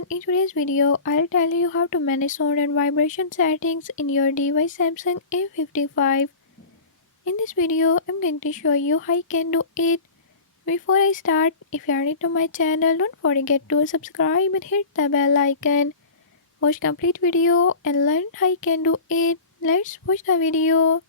everyone, in today's video I'll tell you how to manage sound and vibration settings in your device Samsung A55. In this video I'm going to show you how you can do it. Before I start, if you are new to my channel, don't forget to subscribe and hit the bell icon. Watch complete video and learn how you can do it. Let's watch the video.